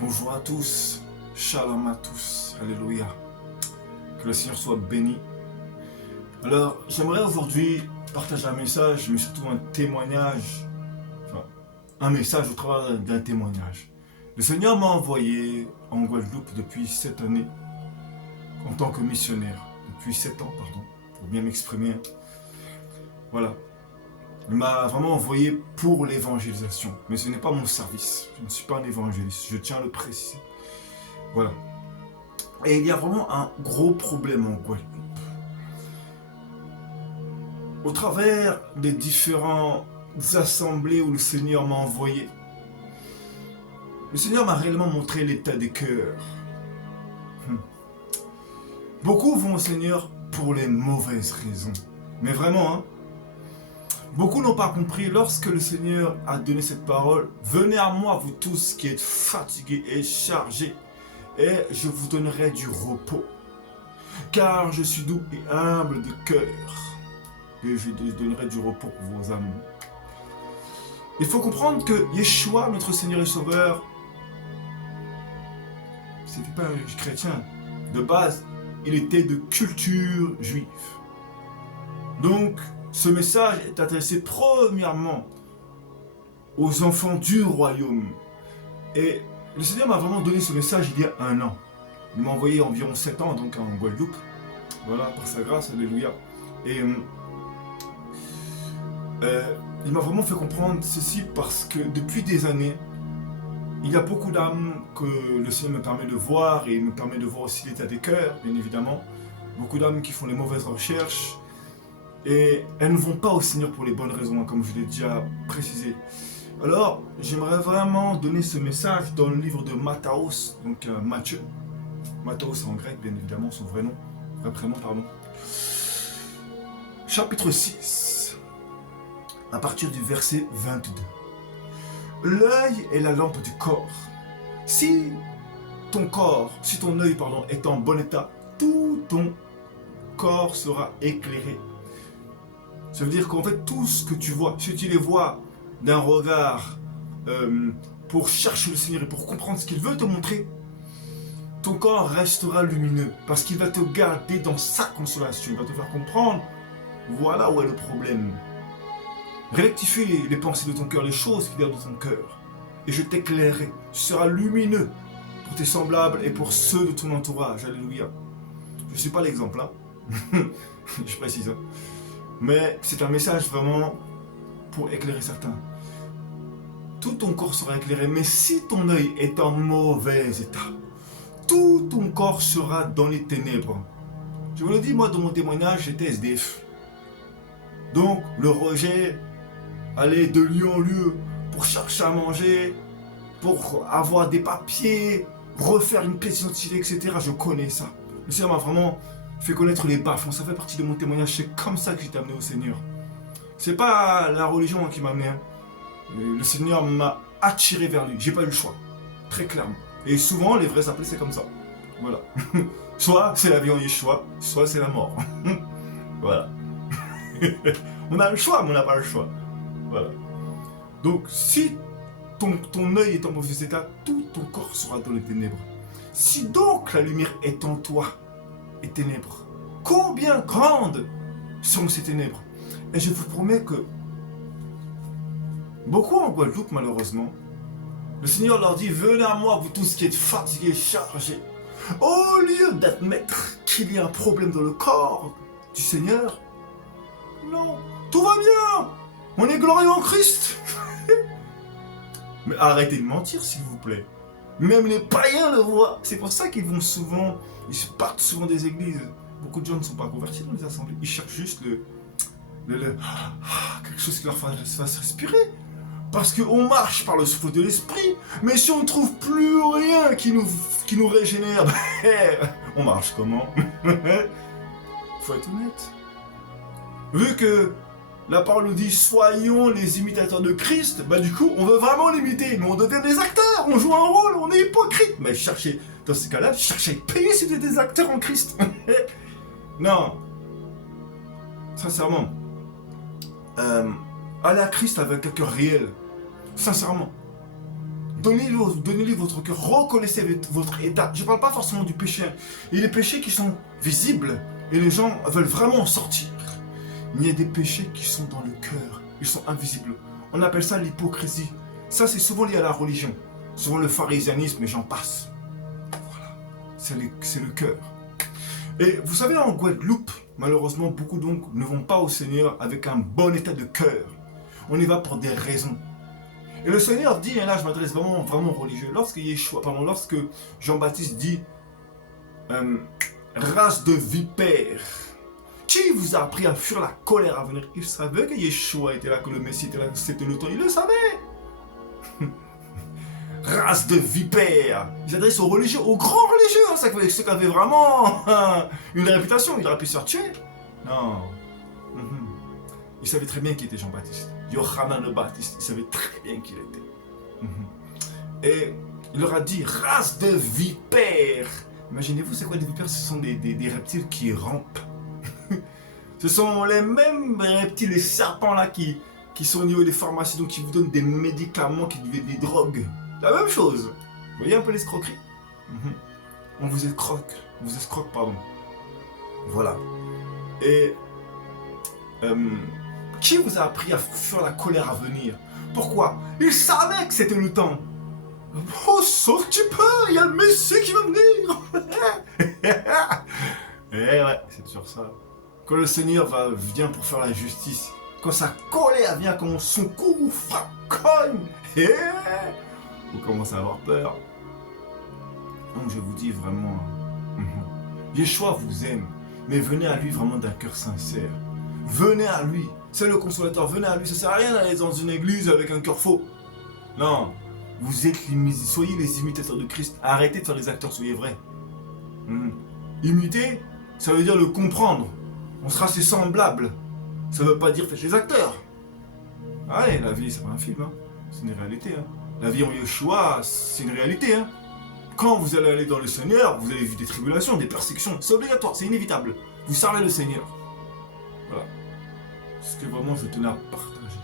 Bonjour à tous, shalom à tous, alléluia, que le Seigneur soit béni. Alors, j'aimerais aujourd'hui partager un message, mais surtout un témoignage, enfin, un message au travers d'un témoignage. Le Seigneur m'a envoyé en Guadeloupe depuis 7 années, en tant que missionnaire, depuis 7 ans, pardon, pour bien m'exprimer. Voilà, il m'a vraiment envoyé pour l'évangélisation, mais ce n'est pas mon service, je ne suis pas un évangéliste, je tiens à le préciser. Voilà. Et il y a vraiment un gros problème en Guadeloupe. Au travers des différentes assemblées où le Seigneur m'a envoyé, le Seigneur m'a réellement montré l'état des cœurs. Beaucoup vont au Seigneur pour les mauvaises raisons. Mais vraiment, hein, beaucoup n'ont pas compris lorsque le Seigneur a donné cette parole. Venez à moi, vous tous qui êtes fatigués et chargés, et je vous donnerai du repos. Car je suis doux et humble de cœur, et je donnerai du repos pour vos âmes. Il faut comprendre que Yeshua, notre Seigneur et Sauveur, c'était pas un chrétien. De base, il était de culture juive. Donc, ce message est adressé premièrement aux enfants du royaume. Et le Seigneur m'a vraiment donné ce message il y a 1 an. Il m'a envoyé environ 7 ans donc en Guadeloupe. Voilà, par sa grâce, alléluia. Et il m'a vraiment fait comprendre ceci parce que depuis des années, il y a beaucoup d'âmes que le Seigneur me permet de voir et il me permet de voir aussi l'état des cœurs, bien évidemment. Beaucoup d'âmes qui font les mauvaises recherches et elles ne vont pas au Seigneur pour les bonnes raisons, comme je l'ai déjà précisé. Alors, j'aimerais vraiment donner ce message dans le livre de Matthaeus, donc Matthieu. Matthaeus en grec, bien évidemment, son vrai prénom, pardon. Chapitre 6, à partir du verset 22. L'œil est la lampe du corps. Si ton œil est en bon état, tout ton corps sera éclairé. Ça veut dire qu'en fait, tout ce que tu vois, si tu les vois d'un regard pour chercher le Seigneur et pour comprendre ce qu'il veut te montrer, ton corps restera lumineux parce qu'il va te garder dans sa consolation. Il va te faire comprendre, voilà où est le problème. Rectifie les pensées de ton cœur, les choses qui viennent dans ton cœur. Et je t'éclairerai. Tu seras lumineux pour tes semblables et pour ceux de ton entourage. Alléluia. Je ne suis pas l'exemple, hein. Je précise. Hein. Mais c'est un message vraiment pour éclairer certains. Tout ton corps sera éclairé, mais si ton œil est en mauvais état, tout ton corps sera dans les ténèbres. Je vous le dis, moi, dans mon témoignage, j'étais SDF. Donc, le rejet, aller de lieu en lieu pour chercher à manger, pour avoir des papiers, refaire une pièce d'identité, etc. Je connais ça. Le Seigneur m'a vraiment fait connaître les bas-fonds. Ça fait partie de mon témoignage. C'est comme ça que j'ai été amené au Seigneur. C'est pas la religion qui m'a amené. Hein. Le Seigneur m'a attiré vers lui. J'ai pas eu le choix. Très clairement. Et souvent, les vrais appels, c'est comme ça. Voilà. Soit c'est la vie en Yeshua, soit c'est la mort. Voilà. On a le choix, mais on n'a pas le choix. Voilà. Donc, si ton œil est en mauvais état, tout ton corps sera dans les ténèbres. Si donc la lumière est en toi, et ténèbres, combien grandes sont ces ténèbres? Et je vous promets que beaucoup en Guadeloupe, malheureusement, le Seigneur leur dit, venez à moi, vous tous qui êtes fatigués, chargés. Au lieu d'admettre qu'il y a un problème dans le corps du Seigneur, non, tout va bien, on est glorieux en Christ. Mais arrêtez de mentir, s'il vous plaît. Même les païens le voient. C'est pour ça qu'ils ils partent souvent des églises. Beaucoup de gens ne sont pas convertis dans les assemblées. Ils cherchent juste quelque chose qui leur fasse respirer. Parce qu'on marche par le souffle de l'esprit. Mais si on ne trouve plus rien qui nous régénère, on marche comment? Faut être honnête. Vu que la parole nous dit soyons les imitateurs de Christ, bah du coup on veut vraiment l'imiter, mais on devient des acteurs, on joue un rôle, on est hypocrite. Mais cherchez, dans ces cas-là, cherchez à être payé si vous êtes des acteurs en Christ. Non. Sincèrement. Allez à Christ avec un cœur réel. Sincèrement. donnez-lui votre cœur, reconnaissez votre état. Je ne parle pas forcément du péché. Il y a des péchés qui sont visibles et les gens veulent vraiment en sortir. Mais il y a des péchés qui sont dans le cœur, ils sont invisibles. On appelle ça l'hypocrisie. Ça, c'est souvent lié à la religion, souvent le pharisianisme et j'en passe. Voilà, c'est le cœur. Et vous savez, en Guadeloupe, malheureusement, beaucoup donc ne vont pas au Seigneur avec un bon état de cœur. On y va pour des raisons. Et le Seigneur dit, et là je m'adresse vraiment aux religieux, lorsque Jean-Baptiste dit race de vipères, qui vous a appris à fuir la colère à venir? Il savait que Yeshua était là, que le Messie était là, que c'était le temps, il le savait. Race de vipères. Il s'adresse aux religieux, aux grands religieux, hein, ceux qui avaient vraiment une réputation, il aurait pu se faire tuer. Non. Il savait très bien qui était Jean-Baptiste. Yohanan le Baptiste, il savait très bien qui il était. Et il leur a dit, race de vipères. Imaginez-vous, c'est quoi des vipères? Ce sont des reptiles qui rampent. Ce sont les mêmes reptiles, les serpents là qui sont au niveau des pharmacies, donc qui vous donnent des médicaments, qui deviennent des drogues. La même chose. Vous voyez un peu l'escroquerie? On vous escroque, pardon. Voilà. Et qui vous a appris à fuir la colère à venir? Pourquoi? Il savait que c'était le temps. Oh, sauf que tu peux, il y a le Messie qui va venir. Eh ouais, c'est toujours ça. Quand le Seigneur vient pour faire la justice, quand sa colère vient, quand son coup fraconne, vous commencez à avoir peur. Donc je vous dis vraiment, Yeshua vous aime, mais venez à lui vraiment d'un cœur sincère. Venez à lui, c'est le consolateur, venez à lui. Ça sert à rien d'aller dans une église avec un cœur faux. Non, soyez les imitateurs de Christ. Arrêtez de faire les acteurs, soyez vrais. Imiter, ça veut dire le comprendre. On sera ses semblables. Ça veut pas dire faites les acteurs. Allez, la vie, c'est pas un film, hein. C'est une réalité. Hein. La vie en Yeshua, c'est une réalité. Hein. Quand vous allez aller dans le Seigneur, vous allez vivre des tribulations, des persécutions. C'est obligatoire, c'est inévitable. Vous servez le Seigneur. Voilà. C'est ce que vraiment je tenais à partager.